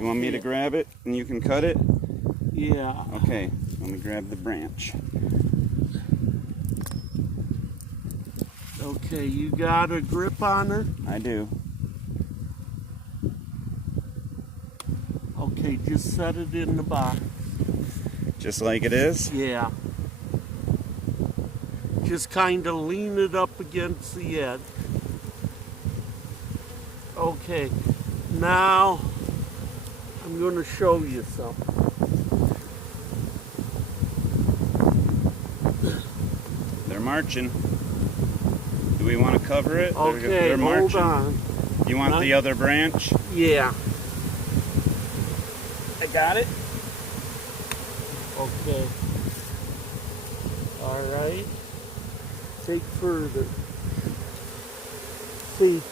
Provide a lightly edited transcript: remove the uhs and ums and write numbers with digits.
You want me to grab it and you can cut it? Yeah. Okay, let me grab the branch. Okay, you got a grip on it? I do. Okay, just set it in the box. Just like it is? Yeah. Just kind of lean it up against the edge. Okay, now I'm going to show you something. They're marching. Do we want to cover it? Okay, They're hold marching. on. You want the other branch? Yeah. I got it. Okay. All right. Take further. See.